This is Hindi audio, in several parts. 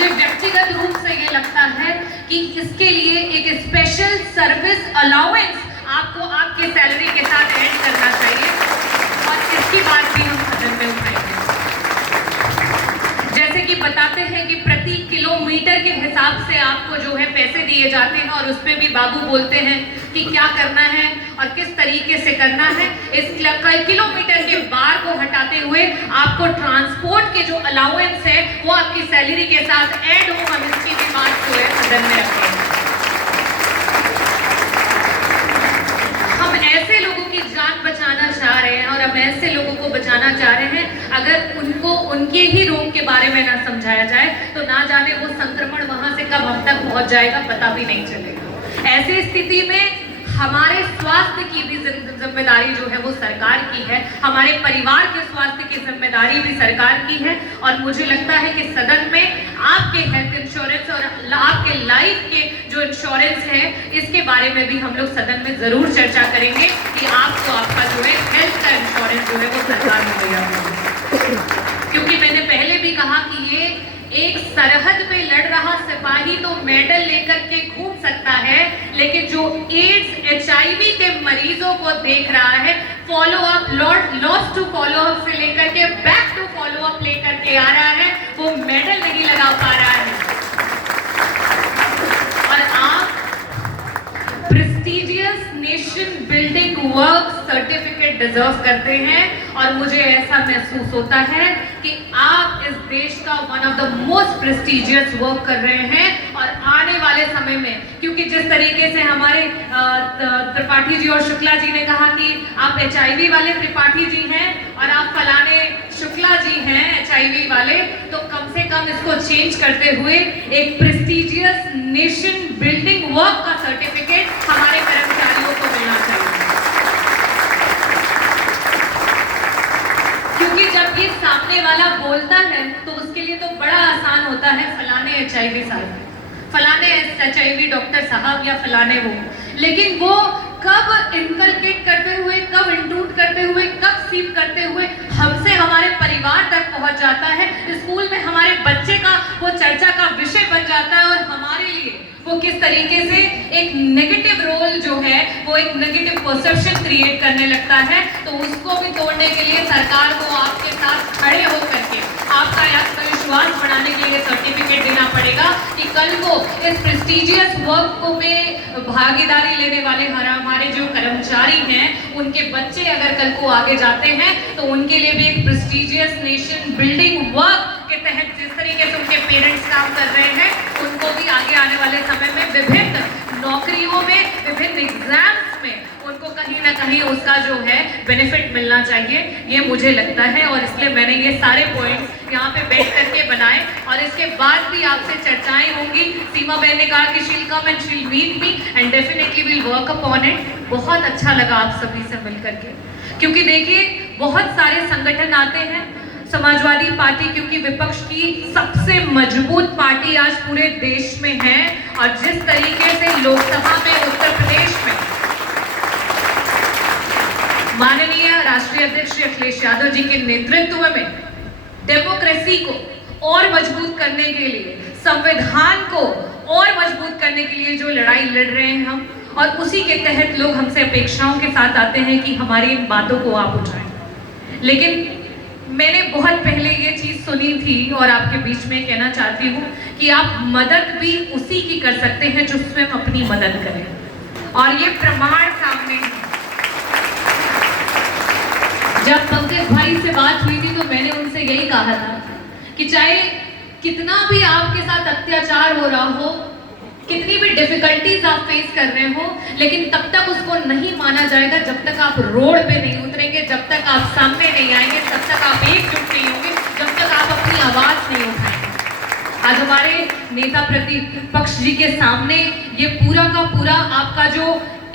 मुझे व्यक्तिगत रूप से ये लगता है कि इसके लिए एक स्पेशल सर्विस अलाउंस आपको आपके सैलरी के साथ ऐड करना चाहिए और इसकी बात भी हम सदन में उठाएंगे। जैसे कि बताते हैं कि प्रति किलोमीटर के हिसाब से आपको जो है पैसे दिए जाते हैं और उसमें भी बाबू बोलते हैं कि क्या करना है और किस तरीके से करना है। इस किलोमीटर के बार को हटाते हुए आपको ट्रांसपोर्ट के जो अलाउंस है वो आपकी सैलरी के साथ ऐड हो। हम इसकी भी बात जो है सदन में रखेंगे। हम ऐसे लोगों की जान बचाना चाह रहे हैं और हम ऐसे लोगों को बचाना चाह रहे हैं, अगर उनको उनके ही रोग के बारे में ना समझाया जाए तो ना जाने वो संक्रमण वहां से कब हम तक पहुंच जाएगा पता भी नहीं चलेगा। ऐसी स्थिति में हमारे स्वास्थ्य की भी जिम्मेदारी जो है वो सरकार की है, हमारे परिवार के स्वास्थ्य की जिम्मेदारी भी सरकार की है। और मुझे लगता है कि सदन में आपके हेल्थ इंश्योरेंस और आपके लाइफ के जो इंश्योरेंस है इसके बारे में भी हम लोग सदन में जरूर चर्चा करेंगे कि आपको आपका जो है हेल्थ का इंश्योरेंस जो है वो सरकार मुहैया करेगी। क्योंकि मैंने पहले भी कहा कि ये एक सरहद पे लड़ रहा सिपाही तो मेडल लेकर के घूम सकता है, लेकिन जो एड्स HIV के मरीजों को देख रहा है, follow up loss to follow up से लेकर के बैक टू फॉलो अप लेकर के आ रहा है, वो मेडल नहीं लगा पा रहा है। और आप prestigious nation building work certificate deserve करते हैं और मुझे ऐसा महसूस होता है कि आप इस देश का one of the most prestigious work कर रहे हैं। और आने वाले समय में, क्योंकि जिस तरीके से हमारे त्रिपाठी जी और शुक्ला जी ने कहा कि आप HIV वाले त्रिपाठी जी हैं और आप फलाने शुक्ला जी हैं HIV वाले, तो कम से कम इसको चेंज करते हुए एक प्रेस्टिजियस नेशन बिल्डिंग वर्क का सर्टिफिकेट हमारे कर्मचारियों को मिलना चाहिए। क्योंकि जब ये सामने वाला बोलता है तो उसके लिए तो बड़ा आसान होता है, फलाने HIV साहब, फलाने HIV डॉक्टर साहब या फलाने वो, लेकिन वो कब इनकलकेट करते हुए, कब इंट्रूड करते हुए, कब सीप करते हुए हमसे हमारे परिवार तक पहुंच जाता है, स्कूल में हमारे बच्चे का वो चर्चा का विषय बन जाता है और हमारे लिए वो किस तरीके से एक नेगेटिव रोल जो है वो एक नेगेटिव परसेप्शन क्रिएट करने लगता है। तो उसको भी तोड़ने के लिए सरकार को आपके साथ खड़े होकर के आपका आत्मविश्वास बढ़ाने के लिए सर्टिफिकेट देना पड़ेगा कि कल को इस प्रेस्टिजियस वर्क में भागीदारी लेने वाले हमारे जो कर्मचारी हैं उनके बच्चे अगर कल को आगे जाते हैं तो उनके लिए भी एक प्रेस्टिजियस नेशन बिल्डिंग वर्क के तहत जिस तरीके से उनके पेरेंट्स काम कर रहे हैं उनको भी आगे आने वाले समय में विभिन्न नौकरियों में, विभिन्न एग्जाम्स में उनको कहीं ना कहीं उसका जो है बेनिफिट मिलना चाहिए, ये मुझे लगता है। और इसलिए मैंने ये सारे पॉइंट्स यहाँ पे बैठ करके बनाए और इसके बाद भी आपसे चर्चाएं होंगी। सीमा बहन ने कहा कि she'll come and she'll meet me and definitely will work upon it. बहुत अच्छा लगा आप सभी से मिल करके, क्योंकि देखिए बहुत सारे संगठन आते हैं, समाजवादी पार्टी क्योंकि विपक्ष की सबसे मजबूत पार्टी आज पूरे देश में है और जिस तरीके से लोकसभा में उत्तर प्रदेश में माननीय राष्ट्रीय अध्यक्ष अखिलेश यादव जी के नेतृत्व में डेमोक्रेसी को और मजबूत करने के लिए, संविधान को और मजबूत करने के लिए जो लड़ाई लड़ रहे हैं हम, और उसी के तहत लोग हमसे अपेक्षाओं के साथ आते हैं कि हमारी इन बातों को आप उठाएं। लेकिन मैंने बहुत पहले ये चीज सुनी थी और आपके बीच में कहना चाहती हूँ कि आप मदद भी उसी की कर सकते हैं जो स्वयं अपनी मदद करें, और ये प्रमाण सामने है। जब पंकज भाई से बात हुई थी तो मैंने उनसे यही कहा था कि चाहे कितना भी आपके साथ अत्याचार हो रहा हो, कितनी भी डिफिकल्टीज आप फेस कर रहे हो, लेकिन तब तक उसको नहीं माना जाएगा जब तक आप रोड पे नहीं उतरेंगे, जब तक आप सामने नहीं आएंगे, तब तक आप एकजुट नहीं होंगे, जब तक आप अपनी आवाज नहीं उठाएंगे। आज हमारे नेता प्रतिपक्ष जी के सामने ये पूरा का पूरा आपका जो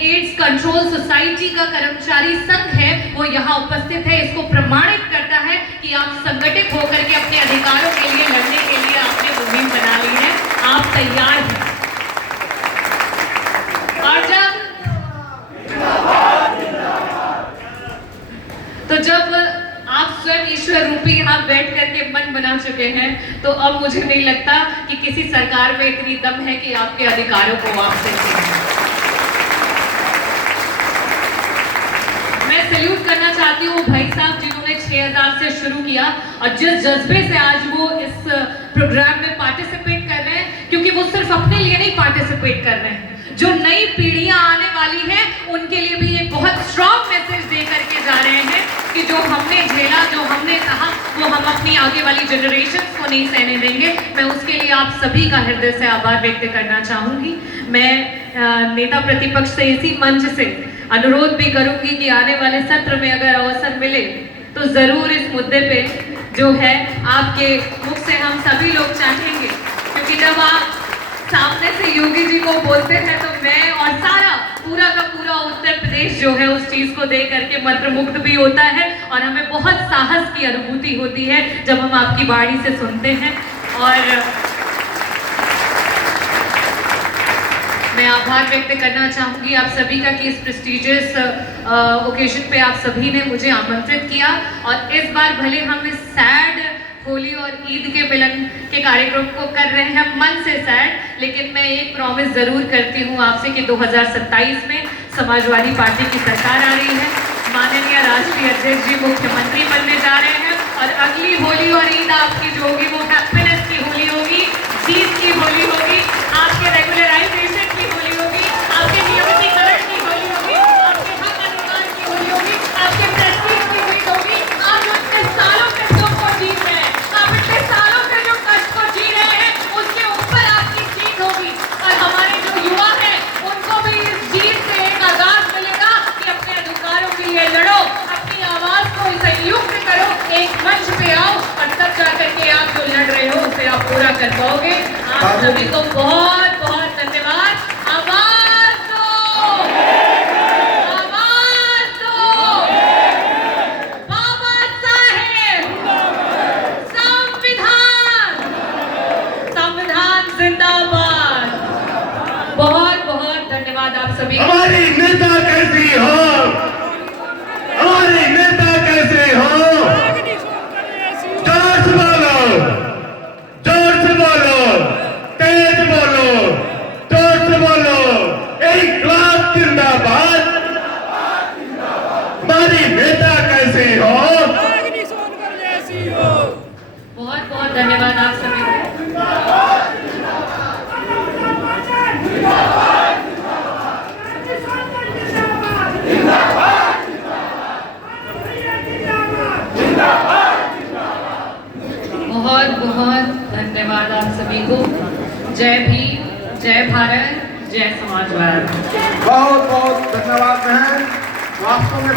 एड्स कंट्रोल सोसाइटी का कर्मचारी संघ है वो यहाँ उपस्थित है। इसको प्रमाणित करता है कि आप संगठित होकर के अपने अधिकारों के लिए लड़ने के लिए आपने मुहिम बना ली है, आप तैयार हैं। और जब आप स्वयं ईश्वर रूपी यहाँ बैठ करके मन बना चुके चुके हैं, तो अब मुझे नहीं लगता कि किसी सरकार में इतनी दम है कि आपके अधिकारों को वापस छीने। मैं सैल्यूट करना चाहती हूँ भाई साहब जिन्होंने 6000 से शुरू किया और जिस जज्बे से आज वो इस प्रोग्राम में पार्टिसिपेट कर रहे हैं, क्योंकि वो सिर्फ अपने लिए नहीं पार्टिसिपेट कर रहे हैं, जो नई पीढ़ियां आने वाली हैं उनके लिए भी ये बहुत स्ट्रॉन्ग मैसेज दे करके जा रहे हैं कि जो हमने झेला, जो हमने कहा, वो हम अपनी आगे वाली जनरेशन्स को नहीं सहने देंगे। मैं उसके लिए आप सभी का हृदय से आभार व्यक्त करना चाहूँगी। मैं नेता प्रतिपक्ष से इसी मंच से अनुरोध भी करूँगी कि आने वाले सत्र में अगर अवसर मिले तो ज़रूर इस मुद्दे पे जो है आपके मुख से हम सभी लोग चाहेंगे, क्योंकि जब आप सामने से योगी जी को बोलते हैं तो मैं और सारा पूरा का पूरा उत्तर प्रदेश जो है उस चीज को देख करके मंत्रमुग्ध भी होता है और हमें बहुत साहस की अनुभूति होती है जब हम आपकी वाणी से सुनते हैं। और मैं आभार व्यक्त करना चाहूँगी आप सभी का कि इस प्रेस्टिजियस ओकेजन पे आप सभी ने मुझे आमंत्रित किया, और इस बार भले हम इस सैड होली और ईद के मिलन के कार्यक्रम को कर रहे हैं मन से सैड, लेकिन मैं एक प्रॉमिस जरूर करती हूँ आपसे कि 2027 में समाजवादी पार्टी की सरकार आ रही है, माननीय राष्ट्रीय अध्यक्ष जी मुख्यमंत्री बनने जा रहे हैं, और अगली होली और ईद आपकी जो होगी वो हैप्पीनेस की होली होगी, जीत की होली होगी, आपके रेगुलराइजेशन की होली होगी, आपके नियमितीकरण की होली होगी, आपके हक अधिकार की होली होगी, आपके प्रेस्टीज की होली होगी। आप इतने सालों से दुख को जी रहे हैं, आप इतने सालों से जो कष्ट को जी रहे हैं, उसके ऊपर आपकी जीत होगी, और हमारे जो युवा हैं उनको भी इस जीत से एक आगाज मिलेगा कि अपने अधिकारों के लिए लड़ो, अपनी आवाज को संयुक्त करो, एक मंच पे आओ, और तब जाकर के आप जो लड़ रहे हो उसे आप पूरा कर पाओगे। आप सभी को बहुत बहुत धन्यवाद। आवाज दो, आवाज दो, बाबा साहेब, संविधान, संविधान जिंदाबाद। बहुत बहुत धन्यवाद आप सभी। हमारी नेता कैसी हो, हमारी नेता कैसे हो, जोर से बोलो, जोर से बोलो, तेज बोलो, जोर से बोलो, इनकलाब जिंदाबाद। हमारी नेता कैसे हो, बहुत बहुत धन्यवाद आप सभी को। बहुत बहुत धन्यवाद आप सभी को। जय भीम, जय भारत, जय समाजवाद। बहुत बहुत धन्यवाद बहन। वास्तव में